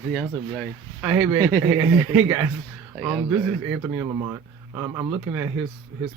See, I'm so blurry. Hey man, hey guys. Like, I'm This blurry. is Anthony Lamont. I'm looking at his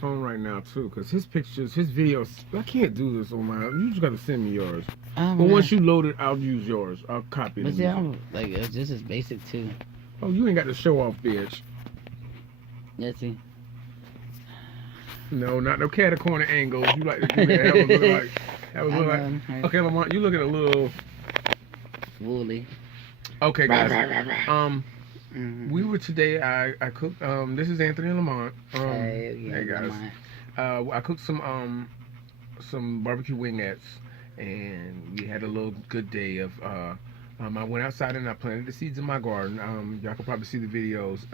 phone right now too, cause his pictures, his videos. I can't do this on my. You just gotta send me yours. Oh But my once god. you load it, I'll use yours. I'll copy it But and see, use it. I'm like, this is basic too. Oh, you ain't got to show off, bitch. Yeah, see. No, not no cat corner angles. You like to give me that was looking like. That was I looking like. know. Right. Okay, Lamont, you look at a little. Woolly. Okay, Rah, guys. rah, rah, rah. We Mm-hmm. were today. I cooked. This is Anthony Lamont. Hey, Hey yeah, guys. Lamont. I cooked some barbecue wingettes, and we had a little good day of. I went outside and I planted the seeds in my garden. Y'all can probably see the videos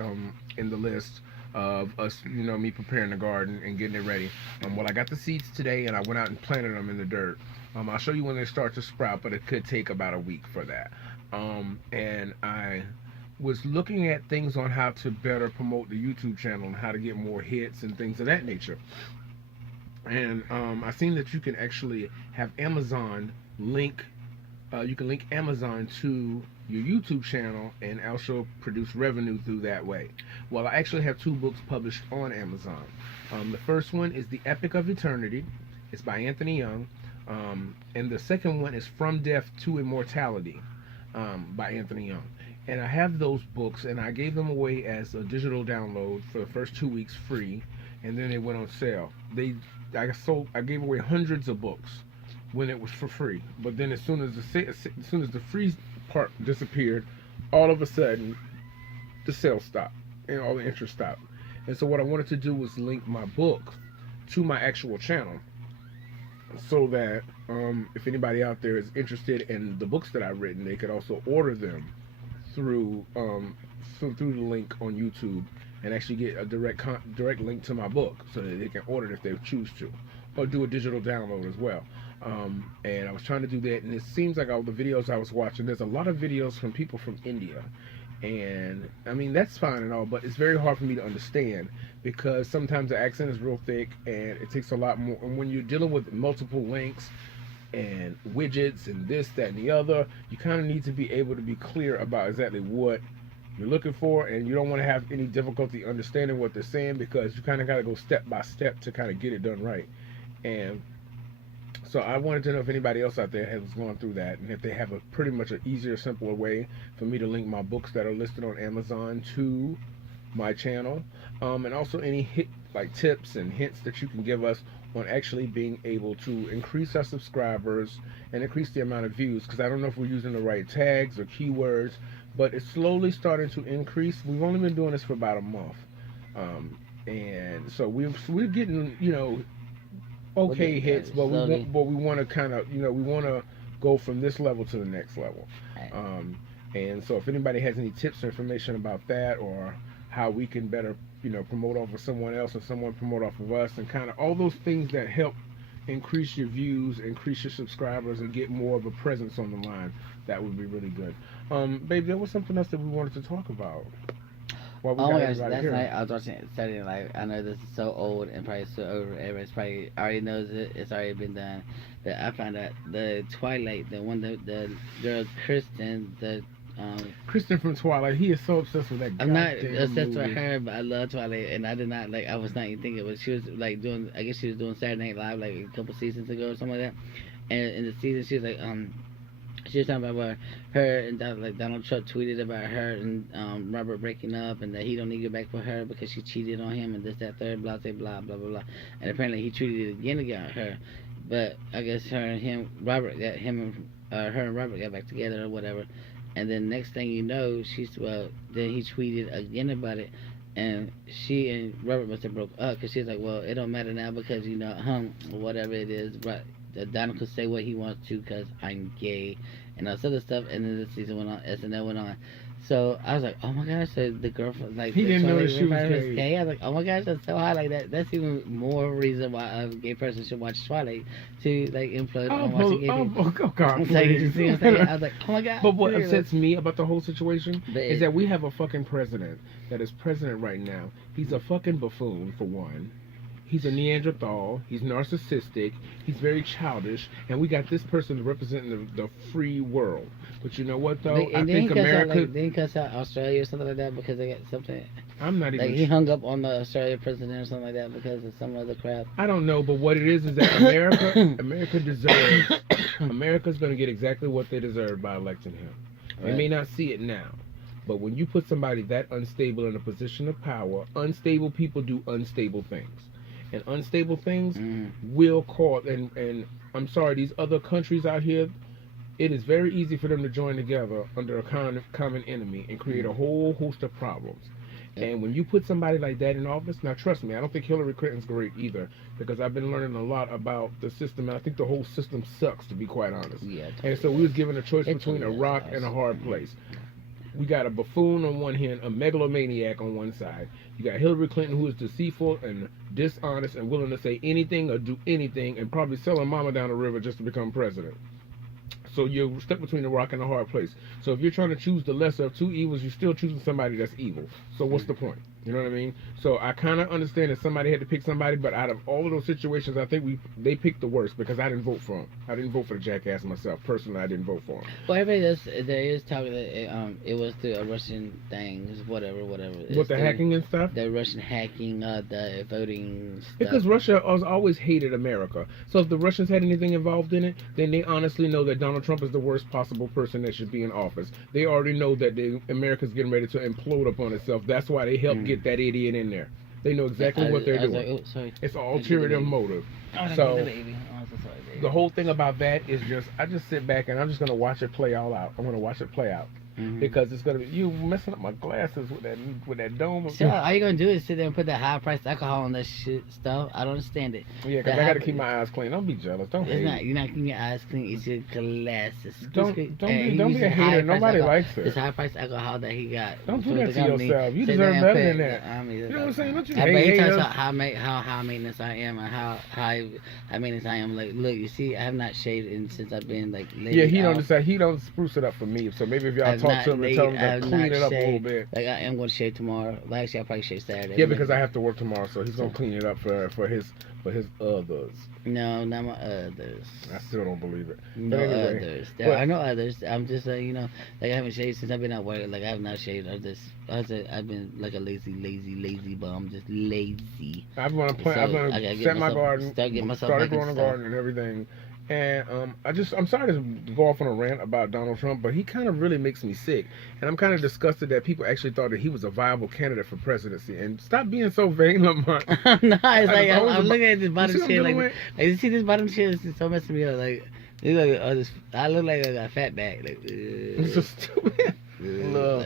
in the list of us, me preparing the garden and getting it ready. Well, I got the seeds today, and I went out and planted them in the dirt. I'll show you when they start to sprout, but it could take about a week for that. And I was looking at things on how to better promote the YouTube channel and how to get more hits and things of that nature. And I seen that you can actually have Amazon link. You can link Amazon to your YouTube channel and also produce revenue through that way. Well, I actually have two books published on Amazon. The first one is The Epic of Eternity. It's by Anthony Young. And the second one is From Death to Immortality by Anthony Young. And I have those books, and I gave them away as a digital download for the first 2 weeks free, and then they went on sale. I gave away hundreds of books when it was for free, but then as soon as the free part disappeared, all of a sudden the sale stopped and all the interest stopped. And so what I wanted to do was link my book to my actual channel, so that if anybody out there is interested in the books that I've written, they could also order them through through the link on YouTube, and actually get a direct link to my book, so that they can order it if they choose to, or do a digital download as well. And I was trying to do that, and it seems like all the videos I was watching, there's a lot of videos from people from India, and I mean that's fine and all, but it's very hard for me to understand because sometimes the accent is real thick, and it takes a lot more. And when you're dealing with multiple links and widgets and this, that, and the other, you kind of need to be able to be clear about exactly what you're looking for, and you don't want to have any difficulty understanding what they're saying, because you kind of got to go step by step to kind of get it done right. And so I wanted to know if anybody else out there has gone through that, and if they have a pretty much an easier, simpler way for me to link my books that are listed on Amazon to my channel, and also any tips and hints that you can give us on actually being able to increase our subscribers and increase the amount of views, because I don't know if we're using the right tags or keywords, but it's slowly starting to increase. We've only been doing this for about a month, and so we're getting okay hits, but we want to kind of we want to go from this level to the next level. Right. And so if anybody has any tips or information about that, or how we can better promote off of someone else or someone promote off of us, and kind of all those things that help increase your views, increase your subscribers, and get more of a presence on the line, that would be really good. Babe, there was something else that we wanted to talk about. Oh my gosh, last night I was watching Saturday Night. I know this is so old and probably so over. Everybody's probably already knows it. It's already been done. But I found out the Twilight, the one, the girl Kristen, Kristen from Twilight. He is so obsessed with that. I'm not obsessed movie. with her, but I love Twilight, and I did not I was not even thinking, but she was like doing. I guess she was doing Saturday Night Live like a couple seasons ago or something like that. And in the season, she was like she was talking about where her and Donald Trump tweeted about her and Robert breaking up, and that he don't need to get back with her because she cheated on him and this, that, third, blah, blah, blah, blah, blah. And apparently he tweeted it again against her, but I guess her and Robert got back together or whatever. And then next thing you know, then he tweeted again about it, and she and Robert must have broke up, because she's like, well, it don't matter now because whatever it is, but Donald could say what he wants to because I'm gay and all this other stuff. And then the season went on, SNL went on. So I was like, oh my gosh, so the girlfriend, he didn't know that she was gay. I was like, oh my gosh, that's so high. Like that's even more reason why a gay person should watch Twilight, to influence on watching gay people. Oh God, So you see what I'm saying? I was like, oh my god. But what upsets me about the whole situation is that we have a fucking president that is president right now. He's a fucking buffoon, for one. He's a Neanderthal. He's narcissistic. He's very childish. And we got this person representing the free world. But you know what, though? I think America... didn't he cuss out Australia or something like that because they got something... I'm not even... Like, he hung up on the Australia president or something like that because of some other crap. I don't know, but what it is that America deserves... America's going to get exactly what they deserve by electing him. They may not see it now. But when you put somebody that unstable in a position of power, unstable people do unstable things. And unstable things will cause, and I'm sorry, these other countries out here, it is very easy for them to join together under a common enemy and create a whole host of problems. And when you put somebody like that in office, now trust me, I don't think Hillary Clinton's great either, because I've been learning a lot about the system, and I think the whole system sucks, to be quite honest. Yeah, and so we was given a choice between a rock and a hard place. We got a buffoon on one hand, a megalomaniac on one side. You got Hillary Clinton, who is deceitful and dishonest and willing to say anything or do anything and probably sell her mama down the river just to become president. So you're stuck between a rock and a hard place. So if you're trying to choose the lesser of two evils, you're still choosing somebody that's evil. So what's the point? You know what I mean? So I kind of understand that somebody had to pick somebody, but out of all of those situations, I think they picked the worst because I didn't vote for him. I didn't vote for the jackass myself. Personally, I didn't vote for him. Well, everybody does. There is talking that it was through a Russian thing, whatever. With the hacking and stuff? The Russian hacking, the voting stuff. Because Russia has always hated America. So if the Russians had anything involved in it, then they honestly know that Donald Trump is the worst possible person that should be in office. They already know that America's getting ready to implode upon itself. That's why they helped get that idiot in there. They know exactly what they're doing. Like, oh, sorry. It's an ulterior motive. So the whole thing about that is I just sit back and I'm just gonna watch it play all out. I'm gonna watch it play out. Because it's gonna be you messing up my glasses with that dome. So all you gonna do is sit there and put that high priced alcohol on that shit stuff. I don't understand it. Yeah, because I gotta keep my eyes clean. Don't be jealous. Don't hate. You're not keeping your eyes clean. It's your glasses. Don't be a hater. Nobody likes it. It's high priced alcohol that he got. Don't do that to yourself. You deserve better than that. You know what I'm saying? Don't you hate he talks about how high maintenance I am and how high maintenance I am. Like, look, you see, I have not shaved since I've been like. Yeah, he don't spruce it up for me. So maybe if y'all talk to him and tell him to clean it up a little bit. Like, I am going to shave tomorrow. Well, actually, I'll probably shave Saturday. Yeah, because I have to work tomorrow, so he's going to clean it up for his others. No, not my others. I still don't believe it. No others. I know others. I'm just like, like I haven't shaved since I've been at work. Like, I have not shaved. I've been like a lazy bum, just lazy. I'm going to set my garden, started growing a garden and everything. And I'm sorry to go off on a rant about Donald Trump, but he kind of really makes me sick. And I'm kind of disgusted that people actually thought that he was a viable candidate for presidency. And stop being so vain, Lamont. No, it's like I'm looking at this bottom shit. Like, you see this bottom shit? It's so messing me up. Like, I look like I got a fat back. Like, it's so stupid. A little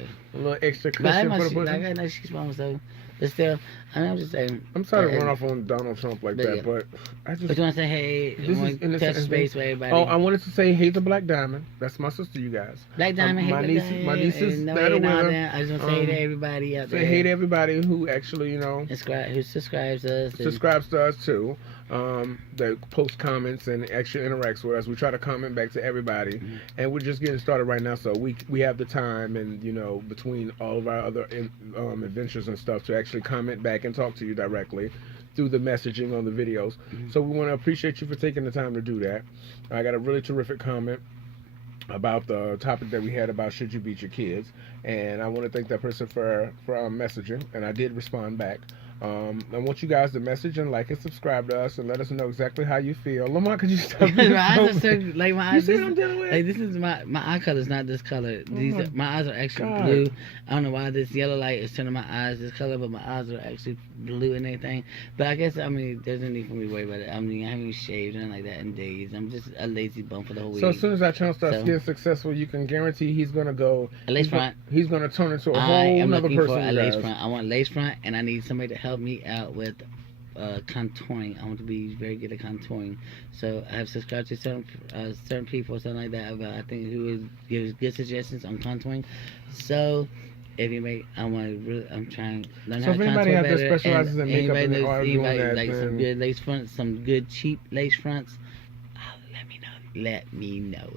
extra cushion for the pussy. I got nice cheeks by myself. But still, I'm just saying. I'm sorry to run off on Donald Trump like that, but I just. But you want to say, hey, touch space with everybody? Oh, I wanted to say, hey to Black Diamond. That's my sister, you guys. Black Diamond, hey, my nieces that are with her. I just want to say hey to everybody out there. Say hey to everybody who actually, who subscribes to us. Subscribes to us too. That post comments and actually interacts with us. We try to comment back to everybody, and we're just getting started right now, so we have the time and between all of our other adventures and stuff to actually comment back and talk to you directly through the messaging on the videos. So we want to appreciate you for taking the time to do that. I got a really terrific comment about the topic that we had about should you beat your kids, and I want to thank that person for messaging, and I did respond back. I want you guys to message and like and subscribe to us and let us know exactly how you feel. Lamont, could you stop? My eyes are certain, like my eyes. You see what I'm dealing with? Like, this is my eye color is not this color. My eyes are actually blue. I don't know why this yellow light is turning my eyes this color, but my eyes are actually blue and everything. But I guess there's no need for me to worry about it. I haven't shaved and like that in days. I'm just a lazy bum for the whole week. So as soon as our channel starts getting successful, you can guarantee he's gonna go. A lace front. He's gonna turn into a whole other person. For a lace front. I want lace front, and I need somebody to help me out with contouring. I want to be very good at contouring. So I have subscribed to certain people, something like that. I think who gives good suggestions on contouring. So if you make, I'm trying to learn how to contour better. So if anybody out there specializes in makeup and art doing that, like some good lace fronts, some good cheap lace fronts, let me know.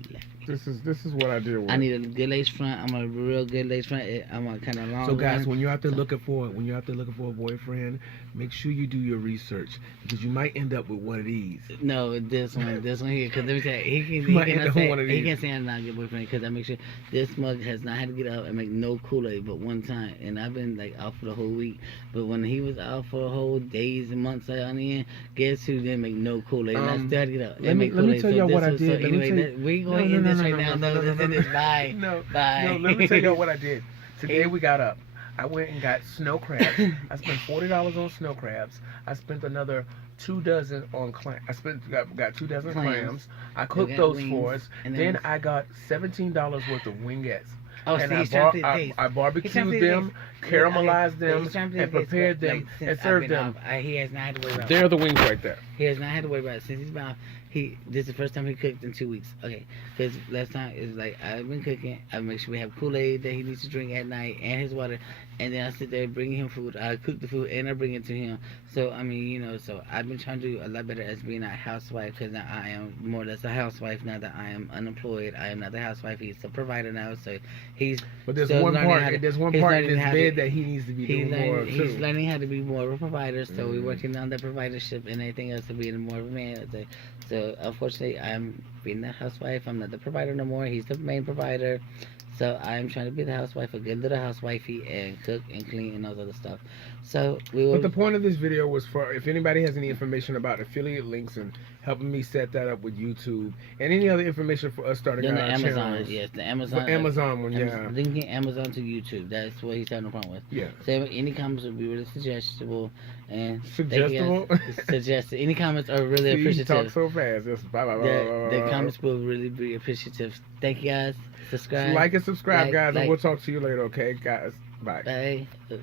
This is what I deal with. I need a good lace front. I'm a real good lace front. I'm a kind of long. So guys, one. when you're out there looking for a boyfriend, make sure you do your research because you might end up with one of these. No, this one here. Because let me tell you, he can say I'm not a good boyfriend because I make sure this mug has not had to get up and make no Kool-Aid but one time, and I've been like out for the whole week. But when he was out for the whole days and months on the end, guess who didn't make no Kool-Aid? And I still had to get up. Let me tell y'all what I did. So anyway, we going in this right now. No, this is bye. Bye. No, let me tell y'all what I did. Today we got up. I went and got snow crabs. I spent $40 on snow crabs. I spent another 2 dozen on clams. Got 2 dozen clams. I cooked those for us. Then I got $17 worth of wingettes. Oh, and see, I barbecued them, caramelized them, and prepared them and served them. He has not had to worry about. They're the wings right there. He has not had to worry about it since he's been out. This is the first time he cooked in 2 weeks. Okay, because last time it was like I've been cooking. I make sure we have Kool-Aid that he needs to drink at night and his water, and then I sit there bringing him food. I cook the food and I bring it to him. So I mean, so I've been trying to do a lot better as being a housewife because now I am more or less a housewife now that I am unemployed. I am not the housewife. He's a provider now, so he's. But there's one part. There's one part in his bed that he needs to be doing more of too. He's learning how to be more of a provider. So we're working on that providership and everything else to be more of a man. So unfortunately, I'm being the housewife. I'm not the provider no more. He's the main provider. So I'm trying to be the housewife, a good little housewifey, and cook and clean and all that other stuff. So we will. But the point of this video was for if anybody has any information about affiliate links and helping me set that up with YouTube and any other information for us starting our channels. Yes, the Amazon. The Amazon one, yeah. Linking Amazon to YouTube. That's what he's having a problem with. Yeah. So any comments would be really suggestible and suggestible. Suggested. Any comments are really appreciative. You talk so fast. Just blah, blah, blah, the comments will really be appreciative. Thank you guys. Subscribe. Like and subscribe, guys, and we'll talk to you later. Okay, guys. Bye. Bye.